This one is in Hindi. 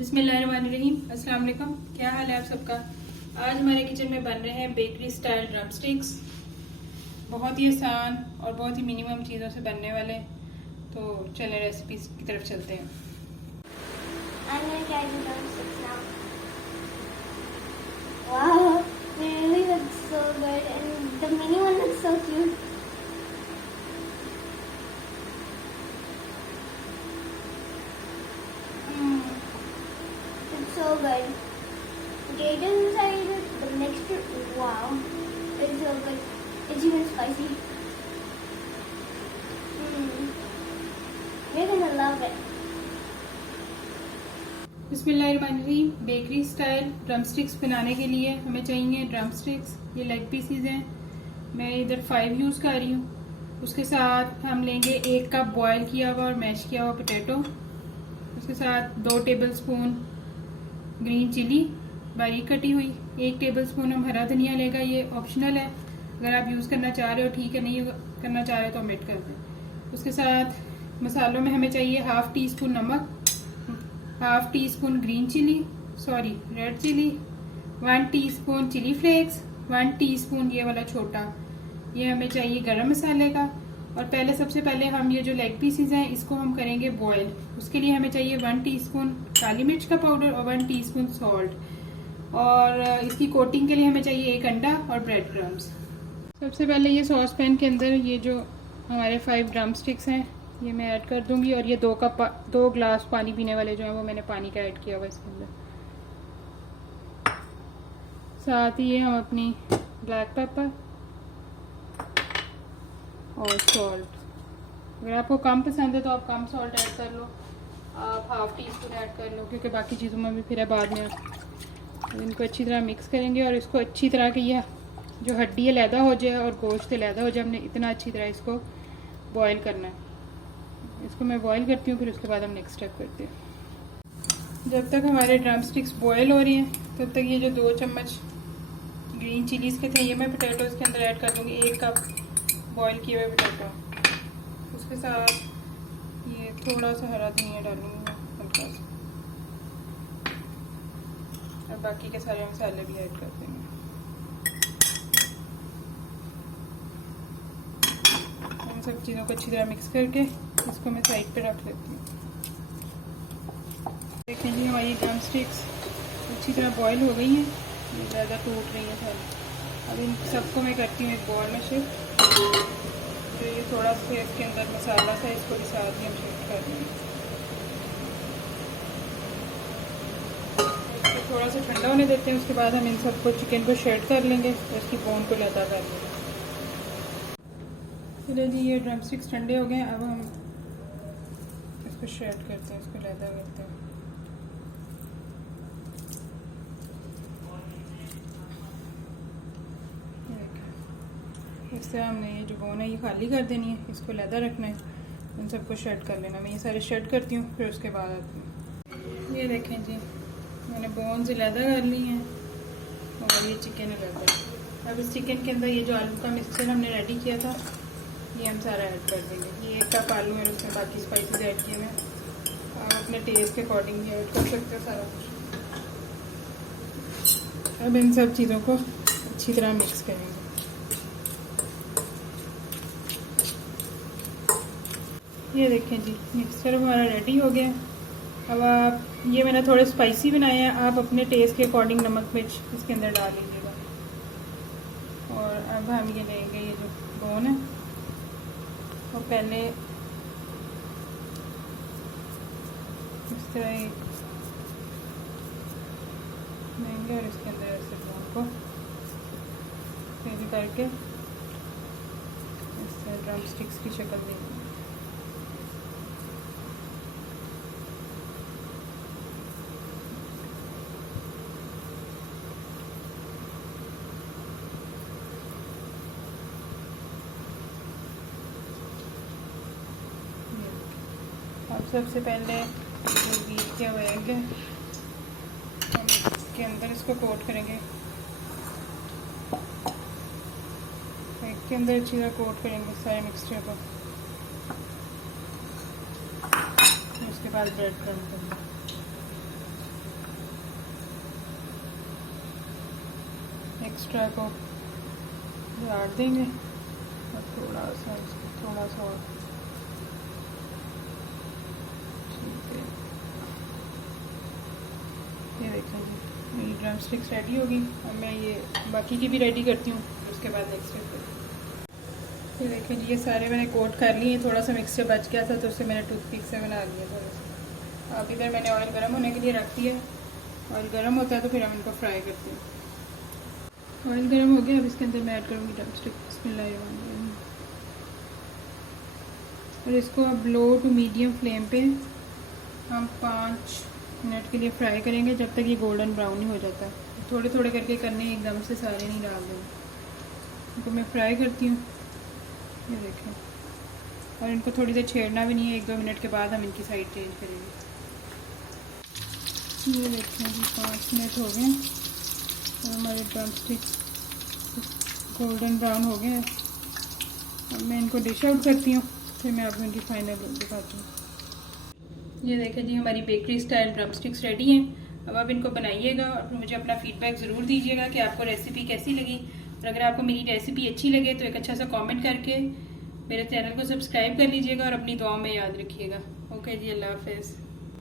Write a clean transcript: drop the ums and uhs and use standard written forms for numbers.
बिस्मिल्लाहिर्रहमानिर्रहीम। अस्सलाम वालेकुम। क्या हाल है आप सबका। आज हमारे किचन में बन रहे हैं बेकरी स्टाइल ड्रम स्टिक्स। बहुत ही आसान और बहुत ही मिनिमम चीज़ों से बनने वाले। तो चलें रेसिपीज की तरफ चलते हैं। I'm gonna try the drumsticks now. Wow, they really look so good, and the mini one looks so cute. It's so good. Potatoes inside it, the mixture, wow, it's so good. It's even spicy. You're gonna love it. बिस्मिल्लाहिर्रहमानिर्रहीम। बेकरी स्टाइल ड्रम स्टिक्स बनाने के लिए हमें चाहिए ड्रम स्टिक्स। ये लेग पीसीज हैं। मैं इधर 5 यूज़ कर रही हूँ। उसके साथ हम लेंगे 1 कप बॉयल किया हुआ और मैश किया हुआ पोटैटो। उसके साथ 2 टेबलस्पून ग्रीन चिली बारीक कटी हुई। 1 टेबलस्पून हम हरा धनिया लेगा। ये ऑप्शनल है, अगर आप यूज़ करना चाह रहे हो ठीक है, नहीं करना चाह रहे हो तो ओमिट कर दें। उसके साथ मसालों में हमें चाहिए 1/2 टीस्पून नमक, 1/2 teaspoon green chilli red chilli, 1 teaspoon chilli flakes, 1 teaspoon ये वाला छोटा, ये हमें चाहिए गरम मसाले का। और सबसे पहले हम ये जो लेग पीसीज हैं इसको हम करेंगे बॉयल। उसके लिए हमें चाहिए 1 टीस्पून काली मिर्च का पाउडर और 1 टीस्पून सॉल्ट। और इसकी कोटिंग के लिए हमें चाहिए 1 अंडा और ब्रेड क्रम्स। सबसे पहले ये सॉस पैन के अंदर ये जो हमारे 5 ड्रम स्टिक्स हैं ये मैं ऐड कर दूंगी। और ये 2 ग्लास पानी पीने वाले जो हैं वो मैंने पानी का ऐड किया हुआ इसके अंदर। साथ ही ये हम अपनी ब्लैक पेपर और सॉल्ट, अगर आपको कम पसंद है तो आप कम सॉल्ट ऐड कर लो, आप 1/2 टीस्पून ऐड कर लो, क्योंकि बाकी चीज़ों में भी फिर है बाद में। इनको अच्छी तरह मिक्स करेंगे और इसको अच्छी तरह की ये जो हड्डी है लैदा हो जाए और गोश्त लैदा हो जाए, हमने इतना अच्छी तरह इसको बॉयल करना है। इसको मैं बॉयल करती हूँ, फिर उसके बाद हम नेक्स्ट स्टेप करते हैं। जब तक हमारे ड्रम स्टिक्स बॉयल हो रही हैं तब तक ये जो 2 चम्मच ग्रीन चिलीज़ के थे ये मैं पोटैटोज़ के अंदर ऐड कर दूँगी। 1 कप बॉयल किए हुए पोटैटो। उसके साथ ये थोड़ा सा हरा धनिया डालूँगी हल्का सा, और बाकी के सारे मसाले भी ऐड कर देंगे। इन सब चीज़ों को अच्छी तरह मिक्स करके इसको मैं साइड पे रख लेती हूँ। देखें जी हमारी ड्रम स्टिक्स अच्छी तरह बॉयल हो गई हैं, ज़्यादा टूट रही हैं सारी। अब इन सबको मैं करती हूँ एक बॉल में शिफ्ट। तो ये थोड़ा सा इसके अंदर मसाला था, इसको भी साथ ही हम शिफ्ट कर देंगे। इसको थोड़ा सा ठंडा होने देते हैं, उसके बाद हम इन सबको चिकन को शेड कर लेंगे और इसकी बोन को लदा कर लेंगे। चलिए जी ये ड्रम स्टिक्स ठंडे हो गए। अब हम इसको शेड करते हैं, इसको लदा करते हैं। इस तरह हमने ये जो बोन है ये खाली कर देनी है, इसको लैदा रखना है, इन सबको शेड कर लेना। मैं ये सारे शेड करती हूँ, फिर उसके बाद आती हूँ। ये देखें जी मैंने बोन से लैदा कर ली हैं और ये चिकन है लैदा। अब इस चिकन के अंदर ये जो आलू का मिक्सचर हमने रेडी किया था ये हम सारा ऐड कर देंगे। ये 1 कप आलू है, उसमें बाकी स्पाइसेस ऐड किए हैं। आप अपने टेस्ट के अकॉर्डिंग भी ऐड कर सकते हो सारा कुछ। अब इन सब चीज़ों को अच्छी तरह मिक्स करेंगे। ये देखें जी मिक्सचर हमारा रेडी हो गया। अब आप ये मैंने थोड़े स्पाइसी बनाए हैं, आप अपने टेस्ट के अकॉर्डिंग नमक मिर्च इसके अंदर डाल लीजिएगा। और अब हम ये लेंगे ये जो बोन है और पहले इस तरह लेंगे और इसके अंदर ऐसे बोन को फिल करके इस तरह ड्रम स्टिक्स की शक्ल देंगे। अब सबसे पहले जो बीट किया हुआ एग है हम इसके अंदर इसको कोट करेंगे। एग के अंदर अच्छी तरह कोट करेंगे सारे मिक्सचर को। उसके बाद ब्रेड क्रम्ब करेंगे। एक्स्ट्रा को झाड़ देंगे और थोड़ा सा और ठीक है। ये देखें जी मेरी ड्रम स्टिक्स रेडी होगी। अब मैं ये बाकी की भी रेडी करती हूँ, उसके बाद नेक्स्ट स्टेप। ये देखें जी ये सारे मैंने कोट कर लिए। थोड़ा सा मिक्सचर बच गया था तो उससे मैंने टूथपिक से बना लिया थोड़ा सा। अब इधर मैंने ऑयल गर्म होने के लिए रख दिया। ऑयल गर्म होता है तो फिर हम इनको फ्राई करते हैं। ऑयल गर्म हो गया, अब इसके अंदर मैं ऐड करूँगी ड्रम स्टिक। बिस्मिल्लाहिर्रहमानिर्रहीम। और इसको अब लो टू मीडियम फ्लेम पे हम 5 मिनट के लिए फ्राई करेंगे, जब तक ये गोल्डन ब्राउन नहीं हो जाता। थोड़े थोड़े करके करने, एकदम से सारे नहीं डाल देंगे। इनको मैं फ्राई करती हूँ, ये देखें। और इनको थोड़ी देर छेड़ना भी नहीं है, 1-2 मिनट के बाद हम इनकी साइड चेंज करेंगे। ये देखें जी 5 मिनट हो गए और हमारे ड्रम स्टिक गोल्डन ब्राउन हो गए हैं। अब मैं इनको डिश आउट करती हूँ, फिर मैं आपको इनकी फाइनल लुक दिखाती हूँ। ये देखें जी हमारी bakery style drum sticks ready हैं। अब आप इनको बनाइएगा और मुझे अपना फीडबैक ज़रूर दीजिएगा कि आपको रेसिपी कैसी लगी। और अगर आपको मेरी रेसिपी अच्छी लगे तो एक अच्छा सा कमेंट करके मेरे चैनल को सब्सक्राइब कर लीजिएगा और अपनी दुआओं में याद रखिएगा। ओके जी, अल्लाह हाफ़िज़।